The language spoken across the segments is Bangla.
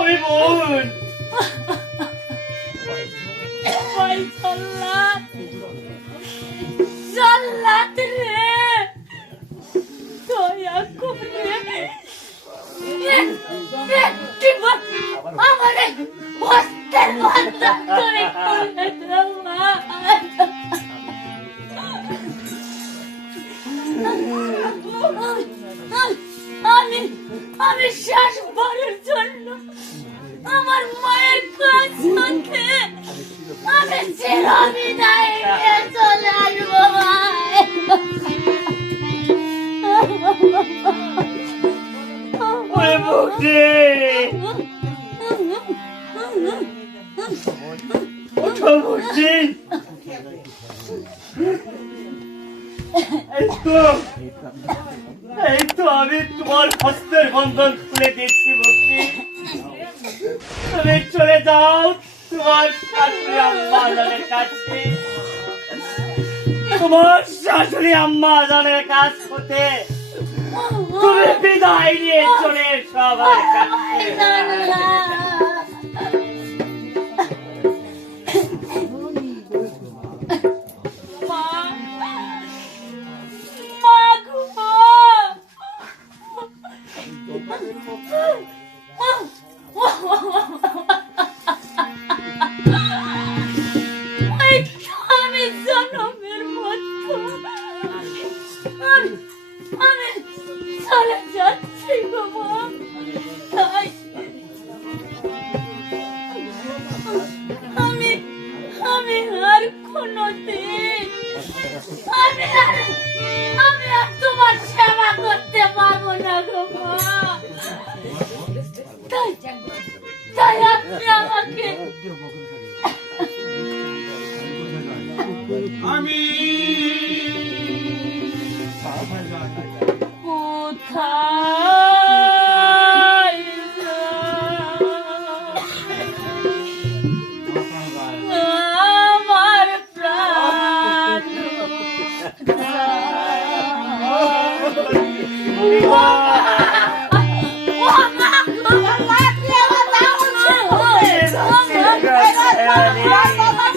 ওই বোন ওই জল্লাদ। জল্লাদ রে। দয়া করে। একটি আমারে হস্তের বন্ধন করে খুলে দেওয়া আমি আমি শেষবারের জন্য আমার মায়ের কাছ হতে আমি চিরবিদায় নিয়ে চলে আসব ওই বুকে ওঠো বুঝছি এই তো এই তো আমি তোমার হস্তের খুলে দেখছি ভক্তি তুমি চলে যাও তোমার শাশুড়ি আম্মা আজানের কাছে তোমার শাশুড়ি আম্মা আজানের কাছ হতে তুমি বিদায় নিয়ে চলে সবার কাছে আর কোনোদিন আমি আর আমি আর তোমার সেবা করতে পারব না গো মা। তাই তাই আপনি আমাকে আমি কোথায় আমার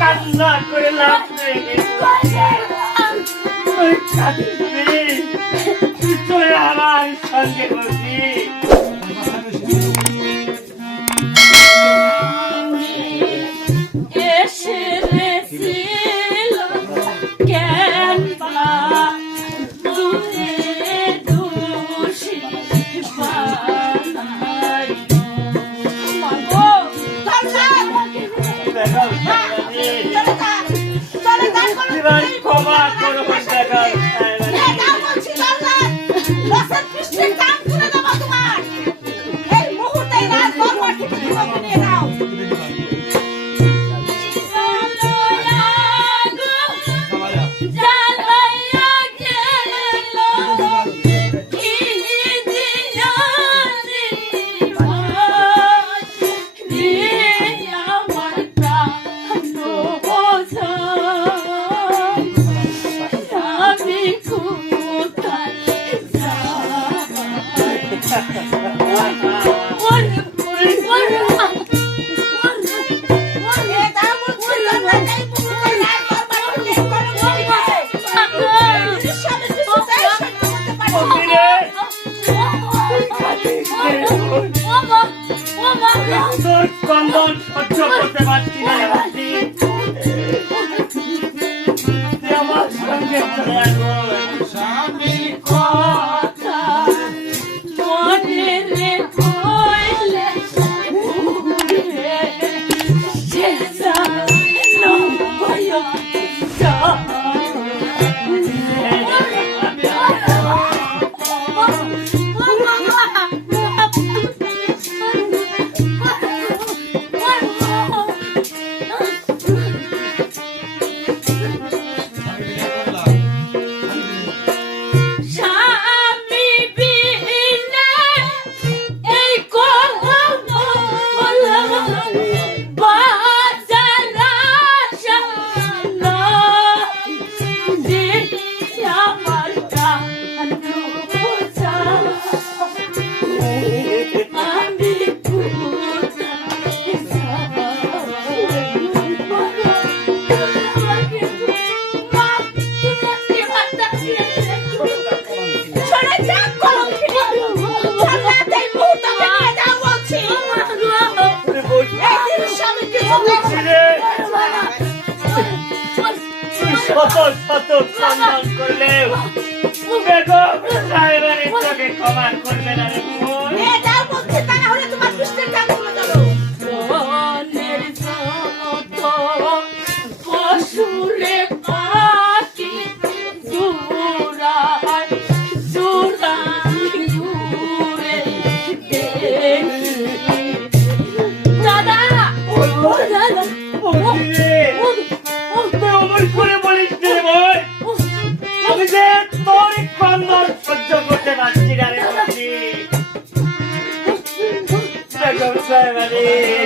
কান্না করে লাভ নেই তুই চলে আমার সঙ্গে বসি। ক্ষমা কন্দন সহ্য করতে পারছি না আমার সঙ্গে চলে আসব Thank you. শতক সম্মান করলেও বেগম সাহেবের চোখে ক্ষমা করবে না রে আমার সহ্য করতে পারছি না রে বেগম সাহেব